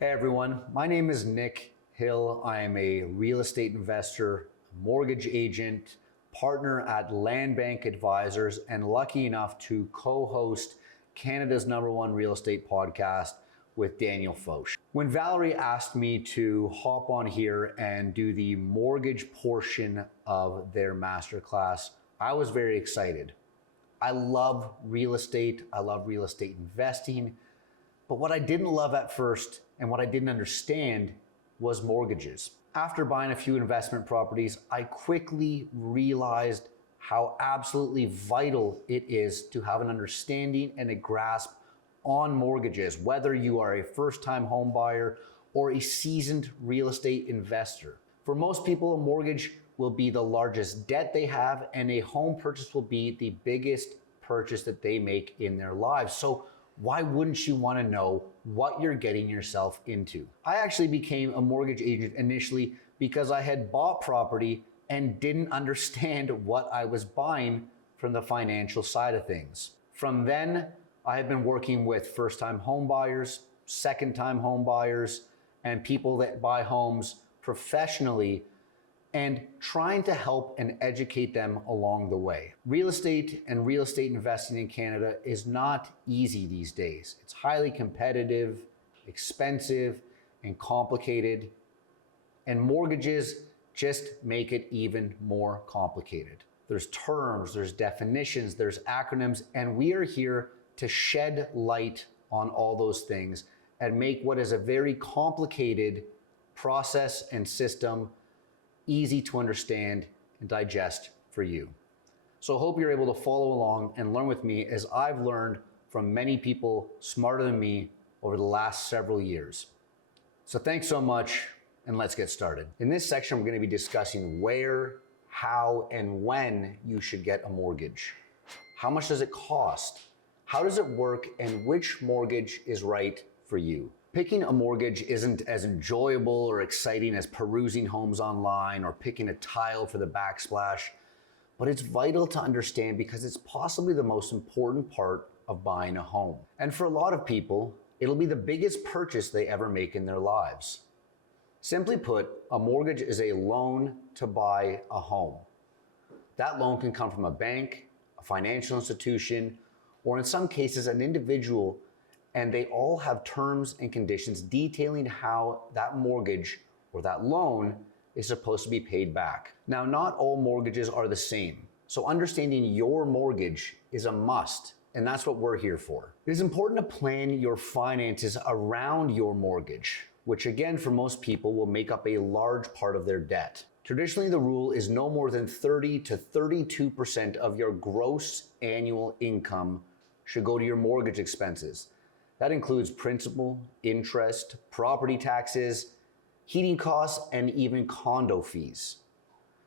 Hey everyone, my name is Nick Hill. I am a real estate investor, mortgage agent, partner at Land Bank Advisors, and lucky enough to co-host Canada's #1 real estate podcast with Daniel Foch. When Valery asked me to hop on here and do the mortgage portion of their masterclass, I was very excited. I love real estate. I love real estate investing. But what I didn't love at first and what I didn't understand was mortgages. After buying a few investment properties, I quickly realized how absolutely vital it is to have an understanding and a grasp on mortgages, whether you are a first-time home buyer or a seasoned real estate investor. For most people, a mortgage will be the largest debt they have, and a home purchase will be the biggest purchase that they make in their lives. So why wouldn't you want to know what you're getting yourself into? I actually became a mortgage agent initially because I had bought property and didn't understand what I was buying from the financial side of things. From then, I have been working with first-time home buyers, second-time home buyers, and people that buy homes professionally and trying to help and educate them along the way. Real estate and real estate investing in Canada is not easy these days. It's highly competitive, expensive, and complicated, and mortgages just make it even more complicated. There's terms, there's definitions, there's acronyms, and we are here to shed light on all those things and make what is a very complicated process and system easy to understand and digest for you. So I hope you're able to follow along and learn with me as I've learned from many people smarter than me over the last several years. So thanks so much, and let's get started. In this section, we're going to be discussing where, how, and when you should get a mortgage. How much does it cost? How does it work, and which mortgage is right for you? Picking a mortgage isn't as enjoyable or exciting as perusing homes online or picking a tile for the backsplash, but it's vital to understand because it's possibly the most important part of buying a home. And for a lot of people, it'll be the biggest purchase they ever make in their lives. Simply put, a mortgage is a loan to buy a home. That loan can come from a bank, a financial institution, or in some cases, an individual, and they all have terms and conditions detailing how that mortgage or that loan is supposed to be paid back. Now, not all mortgages are the same, so understanding your mortgage is a must, and that's what we're here for. It is important to plan your finances around your mortgage, which again, for most people, will make up a large part of their debt. Traditionally, the rule is no more than 30 to 32% of your gross annual income should go to your mortgage expenses. That includes principal, interest, property taxes, heating costs, and even condo fees.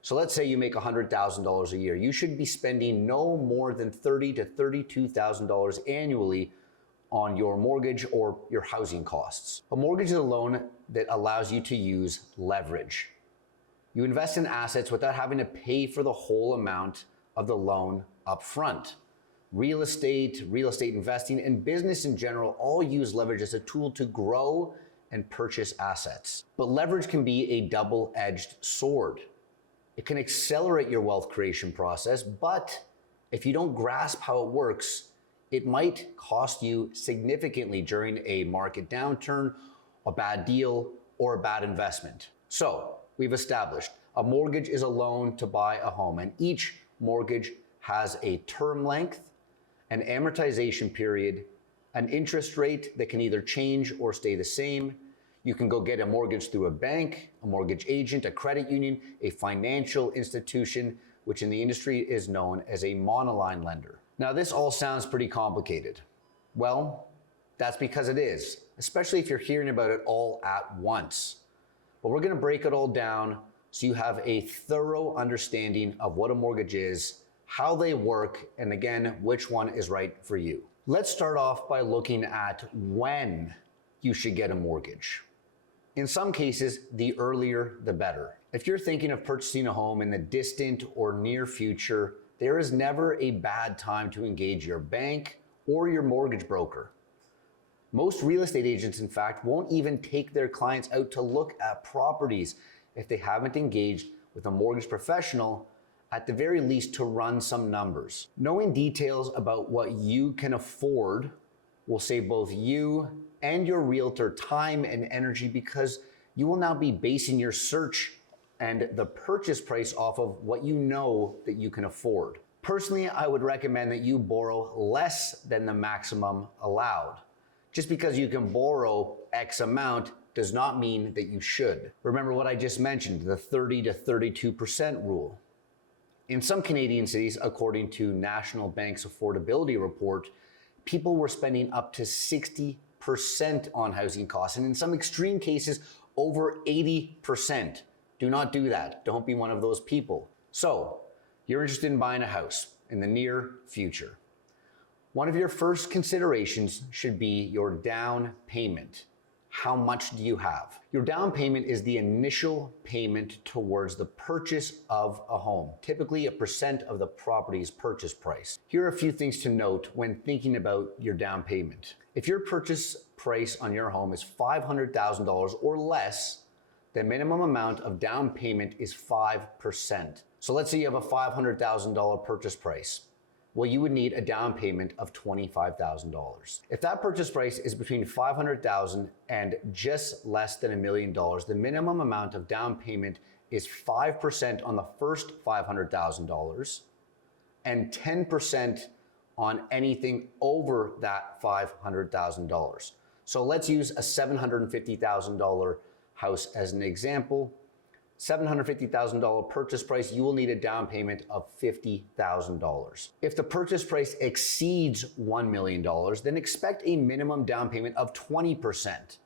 So let's say you make $100,000 a year. You should be spending no more than $30,000 to $32,000 annually on your mortgage or your housing costs. A mortgage is a loan that allows you to use leverage. You invest in assets without having to pay for the whole amount of the loan upfront. Real estate investing, and business in general all use leverage as a tool to grow and purchase assets. But leverage can be a double-edged sword. It can accelerate your wealth creation process, but if you don't grasp how it works, it might cost you significantly during a market downturn, a bad deal, or a bad investment. So we've established a mortgage is a loan to buy a home, and each mortgage has a term length, an amortization period, an interest rate that can either change or stay the same. You can go get a mortgage through a bank, a mortgage agent, a credit union, a financial institution, which in the industry is known as a monoline lender. Now, this all sounds pretty complicated. Well, that's because it is, especially if you're hearing about it all at once. But we're going to break it all down so you have a thorough understanding of what a mortgage is, how they work, and again, which one is right for you. Let's start off by looking at when you should get a mortgage. In some cases, the earlier, the better. If you're thinking of purchasing a home in the distant or near future, there is never a bad time to engage your bank or your mortgage broker. Most real estate agents, in fact, won't even take their clients out to look at properties if they haven't engaged with a mortgage professional, at the very least to run some numbers. Knowing details about what you can afford will save both you and your realtor time and energy, because you will now be basing your search and the purchase price off of what you know that you can afford. Personally, I would recommend that you borrow less than the maximum allowed. Just because you can borrow X amount does not mean that you should. Remember what I just mentioned, the 30 to 32% rule. In some Canadian cities, according to National Bank's affordability report, people were spending up to 60% on housing costs, and in some extreme cases, over 80%. Do not do that. Don't be one of those people. So, you're interested in buying a house in the near future. One of your first considerations should be your down payment. How much do you have? Your down payment is the initial payment towards the purchase of a home, typically 1% of the property's purchase price. Here are a few things to note when thinking about your down payment. If your purchase price on your home is $500,000 or less, the minimum amount of down payment is 5%. So let's say you have a $500,000 purchase price. Well, you would need a down payment of $25,000. If that purchase price is between $500,000 and just less than $1 million, the minimum amount of down payment is 5% on the first $500,000 and 10% on anything over that $500,000. So let's use a $750,000 house as an example. $750,000 purchase price, you will need a down payment of $50,000. If the purchase price exceeds $1 million, then expect a minimum down payment of 20%.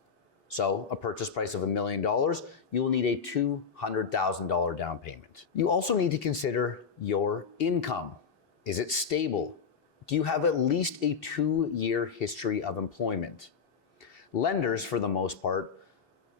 So a purchase price of $1 million, you will need a $200,000 down payment. You also need to consider your income. Is it stable? Do you have at least a 2-year history of employment? Lenders, for the most part,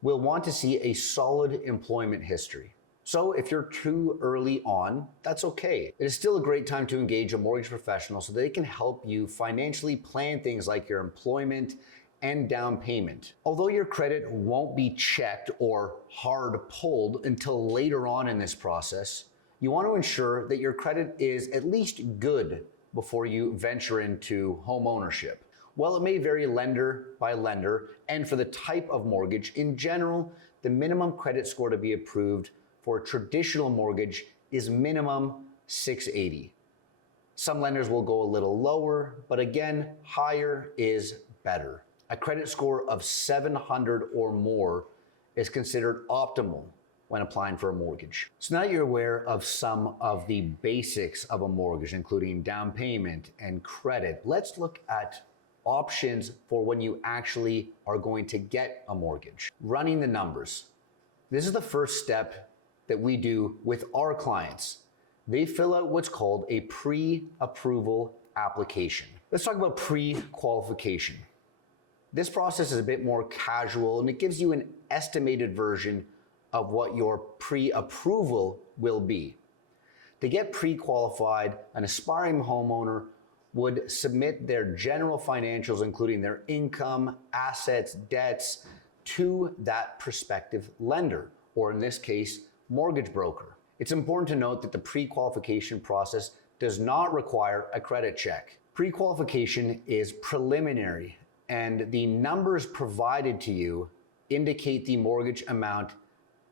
will want to see a solid employment history. So if you're too early on, that's okay. It is still a great time to engage a mortgage professional so they can help you financially plan things like your employment and down payment. Although your credit won't be checked or hard pulled until later on in this process, you want to ensure that your credit is at least good before you venture into home ownership. While it may vary lender by lender and for the type of mortgage, in general, the minimum credit score to be approved for a traditional mortgage is minimum 680. Some lenders will go a little lower, but again, higher is better. A credit score of 700 or more is considered optimal when applying for a mortgage. So now you're aware of some of the basics of a mortgage, including down payment and credit. Let's look at options for when you actually are going to get a mortgage. Running the numbers. This is the first step that we do with our clients. They fill out what's called a pre-approval application. Let's talk about pre-qualification. This process is a bit more casual and it gives you an estimated version of what your pre-approval will be. To get pre-qualified, an aspiring homeowner would submit their general financials, including their income, assets, debts, to that prospective lender, or in this case, mortgage broker. It's important to note that the pre-qualification process does not require a credit check. Pre-qualification is preliminary, and the numbers provided to you indicate the mortgage amount,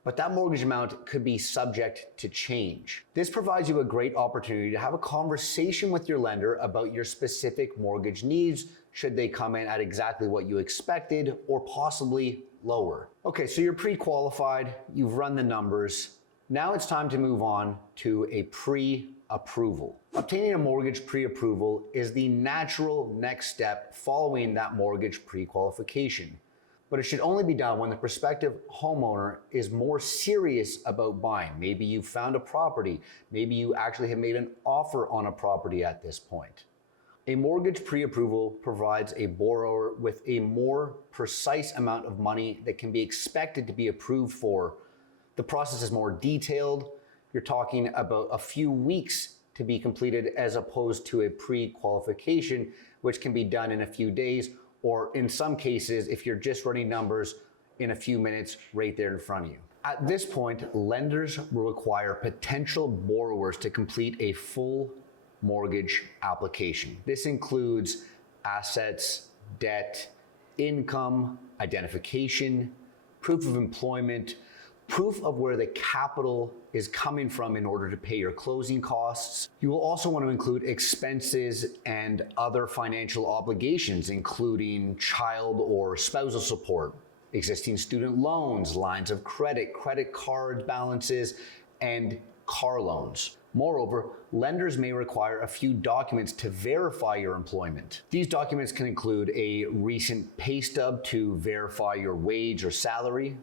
but that mortgage amount could be subject to change. This provides you a great opportunity to have a conversation with your lender about your specific mortgage needs, should they come in at exactly what you expected or possibly lower. Okay, so you're pre-qualified, you've run the numbers. Now it's time to move on to a pre-approval. Obtaining a mortgage pre-approval is the natural next step following that mortgage pre-qualification. But it should only be done when the prospective homeowner is more serious about buying. Maybe you found a property. Maybe you actually have made an offer on a property at this point. A mortgage pre-approval provides a borrower with a more precise amount of money that can be expected to be approved for. The process is more detailed. You're talking about a few weeks to be completed as opposed to a pre-qualification, which can be done in a few days or in some cases, if you're just running numbers, in a few minutes right there in front of you. At this point, lenders will require potential borrowers to complete a full mortgage application. This includes assets, debt, income, identification, proof of employment, proof of where the capital is coming from in order to pay your closing costs. You will also want to include expenses and other financial obligations, including child or spousal support, existing student loans, lines of credit, credit card balances, and car loans. Moreover, lenders may require a few documents to verify your employment. These documents can include a recent pay stub to verify your wage or salary.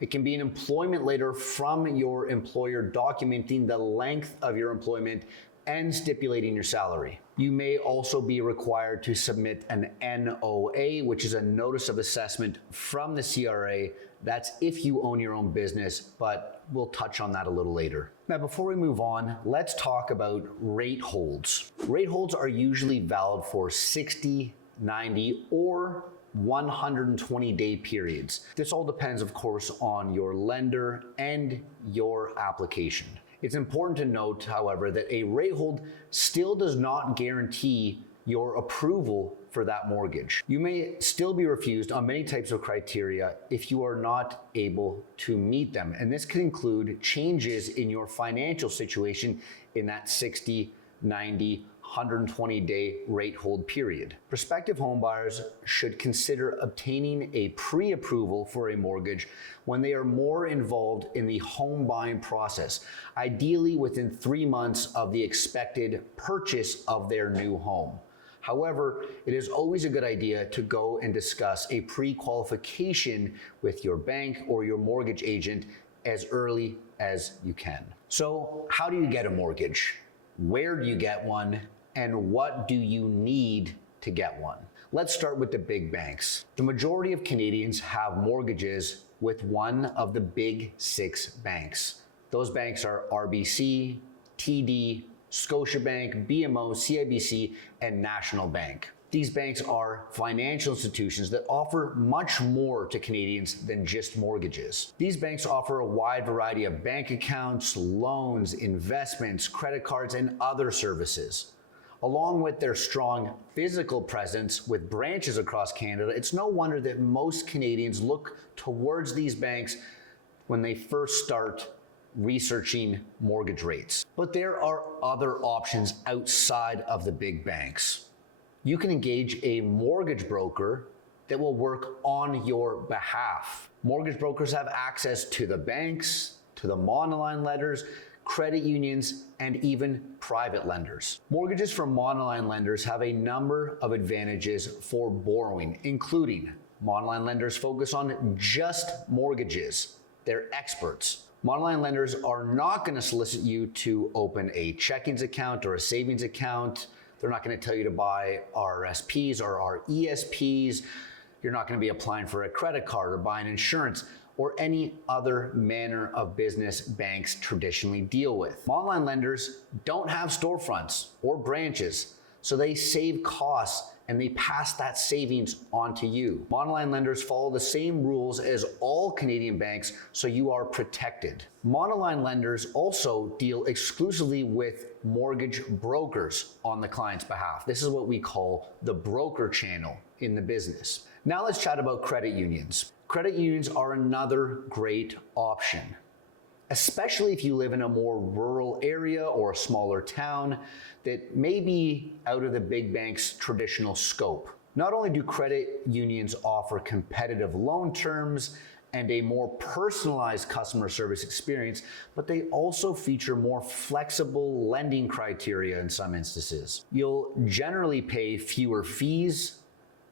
It can be an employment letter from your employer documenting the length of your employment and stipulating your salary. You may also be required to submit an NOA, which is a notice of assessment from the CRA. That's if you own your own business, but we'll touch on that a little later. Now, before we move on, let's talk about rate holds. Rate holds are usually valid for 60, 90, or 120-day periods. This all depends, of course, on your lender and your application. It's important to note, however, that a rate hold still does not guarantee your approval for that mortgage. You may still be refused on many types of criteria if you are not able to meet them. And this can include changes in your financial situation in that 60, 90, 120-day rate hold period. Prospective homebuyers should consider obtaining a pre-approval for a mortgage when they are more involved in the home buying process, ideally within 3 months of the expected purchase of their new home. However, it is always a good idea to go and discuss a pre-qualification with your bank or your mortgage agent as early as you can. So, how do you get a mortgage? Where do you get one? And what do you need to get one? Let's start with the big banks. The majority of Canadians have mortgages with one of the big 6 banks. Those banks are RBC, TD, Scotiabank, BMO, CIBC, and National Bank. These banks are financial institutions that offer much more to Canadians than just mortgages. These banks offer a wide variety of bank accounts, loans, investments, credit cards, and other services. Along with their strong physical presence with branches across Canada, it's no wonder that most Canadians look towards these banks when they first start researching mortgage rates. But there are other options outside of the big banks. You can engage a mortgage broker that will work on your behalf. Mortgage brokers have access to the banks, to the monoline lenders, credit unions, and even private lenders. Mortgages from monoline lenders have a number of advantages for borrowing, including monoline lenders focus on just mortgages. They're experts. Monoline lenders are not going to solicit you to open a checkings account or a savings account. They're not going to tell you to buy RSPs or RESPs. You're not going to be applying for a credit card or buying insurance or any other manner of business banks traditionally deal with. Monoline lenders don't have storefronts or branches, so they save costs and they pass that savings on to you. Monoline lenders follow the same rules as all Canadian banks, so you are protected. Monoline lenders also deal exclusively with mortgage brokers on the client's behalf. This is what we call the broker channel in the business. Now let's chat about credit unions. Credit unions are another great option, especially if you live in a more rural area or a smaller town that may be out of the big bank's traditional scope. Not only do credit unions offer competitive loan terms and a more personalized customer service experience, but they also feature more flexible lending criteria in some instances. You'll generally pay fewer fees.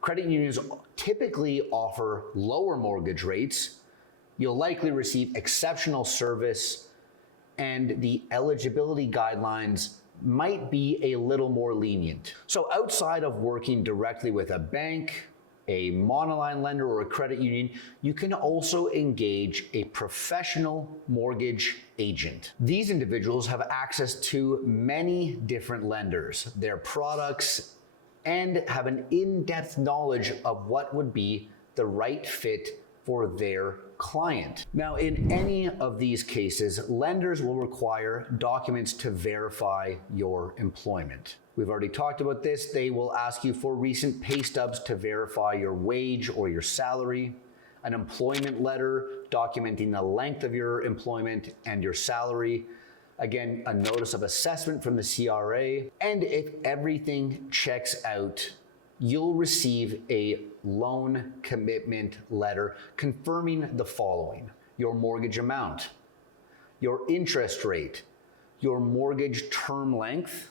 Credit unions typically offer lower mortgage rates. You'll likely receive exceptional service, and the eligibility guidelines might be a little more lenient. So outside of working directly with a bank, a monoline lender, or a credit union, you can also engage a professional mortgage agent. These individuals have access to many different lenders, their products, and have an in-depth knowledge of what would be the right fit for their client. Now, in any of these cases, lenders will require documents to verify your employment. We've already talked about this. They will ask you for recent pay stubs to verify your wage or your salary, an employment letter documenting the length of your employment and your salary, again, a notice of assessment from the CRA, and if everything checks out, you'll receive a loan commitment letter confirming the following: your mortgage amount, your interest rate, your mortgage term length,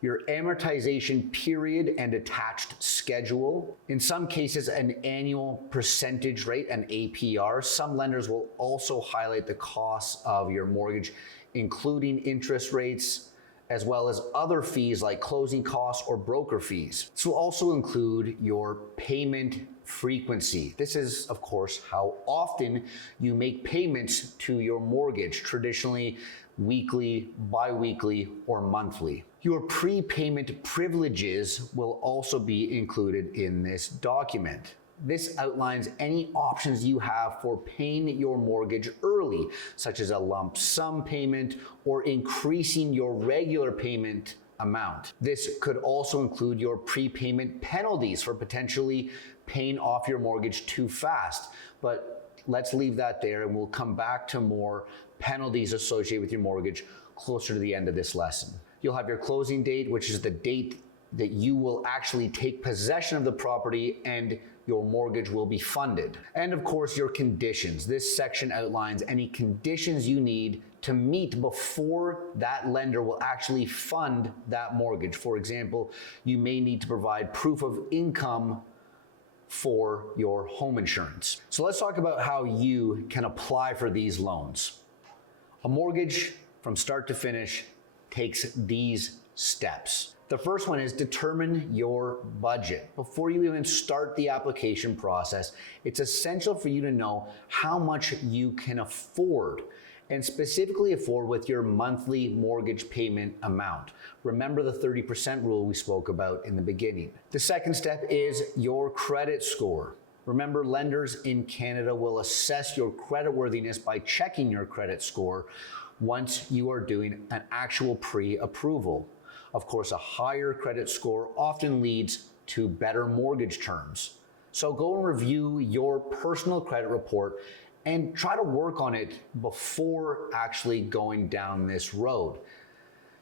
your amortization period and attached schedule. In some cases, an annual percentage rate, an APR. Some lenders will also highlight the costs of your mortgage, including interest rates, as well as other fees like closing costs or broker fees. This will also include your payment frequency. This is, of course, how often you make payments to your mortgage, traditionally weekly, bi-weekly, or monthly. Your prepayment privileges will also be included in this document. This outlines any options you have for paying your mortgage early, such as a lump sum payment or increasing your regular payment amount. This could also include your prepayment penalties for potentially paying off your mortgage too fast. But let's leave that there, and we'll come back to more penalties associated with your mortgage closer to the end of this lesson. You'll have your closing date, which is the date that you will actually take possession of the property and your mortgage will be funded. And of course, your conditions. This section outlines any conditions you need to meet before that lender will actually fund that mortgage. For example, you may need to provide proof of income for your home insurance. So let's talk about how you can apply for these loans. A mortgage from start to finish takes these steps. The first one is determine your budget. Before you even start the application process, it's essential for you to know how much you can afford, and specifically afford with your monthly mortgage payment amount. Remember the 30% rule we spoke about in the beginning. The second step is your credit score. Remember, lenders in Canada will assess your creditworthiness by checking your credit score once you are doing an actual pre-approval. Of course, a higher credit score often leads to better mortgage terms. So go and review your personal credit report and try to work on it before actually going down this road.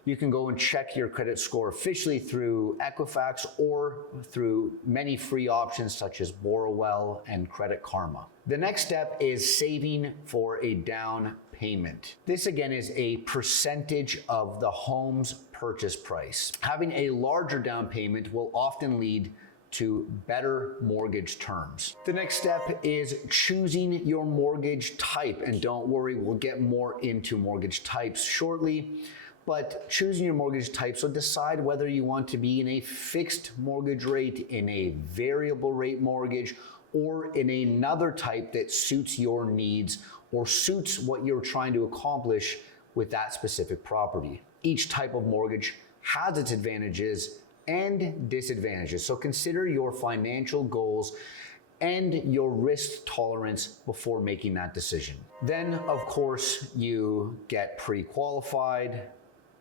You can go and check your credit score officially through Equifax or through many free options such as Borrowell and Credit Karma. The next step is saving for a down payment. This again is a percentage of the home's purchase price. Having a larger down payment will often lead to better mortgage terms. The next step is choosing your mortgage type. And don't worry, we'll get more into mortgage types shortly. But choosing your mortgage type, so decide whether you want to be in a fixed mortgage rate, in a variable rate mortgage, or in another type that suits your needs or suits what you're trying to accomplish with that specific property. Each type of mortgage has its advantages and disadvantages, so consider your financial goals and your risk tolerance before making that decision. Then, of course, you get pre-qualified,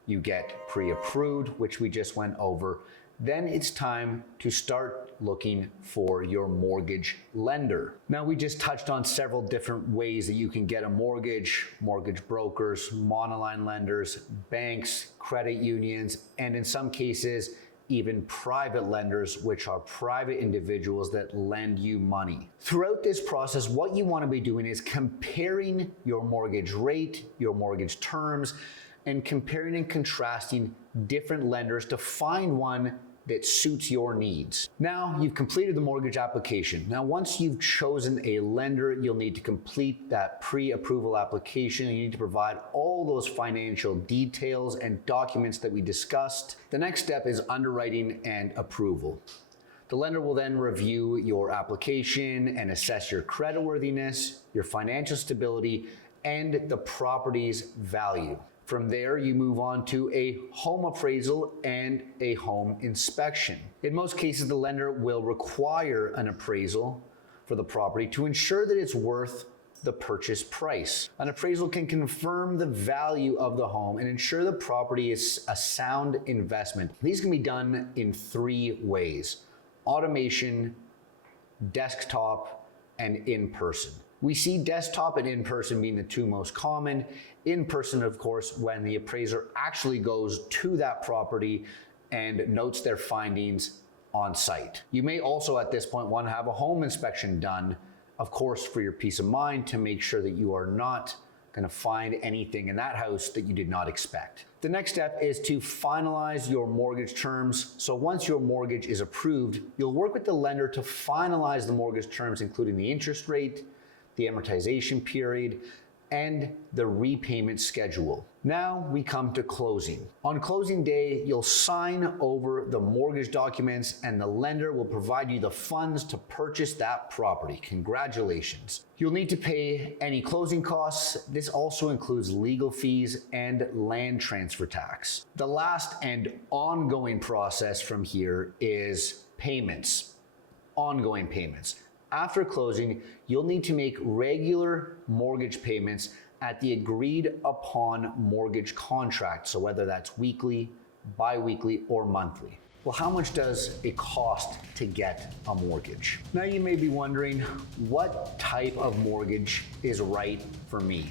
you get pre-approved, which we just went over. Then it's time to start looking for your mortgage lender. Now, we just touched on several different ways that you can get a mortgage: mortgage brokers, monoline lenders, banks, credit unions, and in some cases, even private lenders, which are private individuals that lend you money. Throughout this process, what you want to be doing is comparing your mortgage rate, your mortgage terms, and comparing and contrasting different lenders to find one that suits your needs. Now you've completed the mortgage application. Now, once you've chosen a lender, you'll need to complete that pre-approval application. You need to provide all those financial details and documents that we discussed. The next step is underwriting and approval. The lender will then review your application and assess your creditworthiness, your financial stability, and the property's value. From there, you move on to a home appraisal and a home inspection. In most cases, the lender will require an appraisal for the property to ensure that it's worth the purchase price. An appraisal can confirm the value of the home and ensure the property is a sound investment. These can be done in 3 ways: automation, desktop, and in-person. We see desktop and in-person being the 2 most common. In-person, of course, when the appraiser actually goes to that property and notes their findings on site. You may also at this point want to have a home inspection done, of course, for your peace of mind, to make sure that you are not going to find anything in that house that you did not expect. The next step is to finalize your mortgage terms. So once your mortgage is approved, you'll work with the lender to finalize the mortgage terms, including the interest rate, the amortization period, and the repayment schedule. Now we come to closing. On closing day, you'll sign over the mortgage documents and the lender will provide you the funds to purchase that property. Congratulations. You'll need to pay any closing costs. This also includes legal fees and land transfer tax. The last and ongoing process from here is payments, ongoing payments. After closing, you'll need to make regular mortgage payments at the agreed upon mortgage contract. So whether that's weekly, bi-weekly, or monthly. Well, how much does it cost to get a mortgage? Now you may be wondering, what type of mortgage is right for me?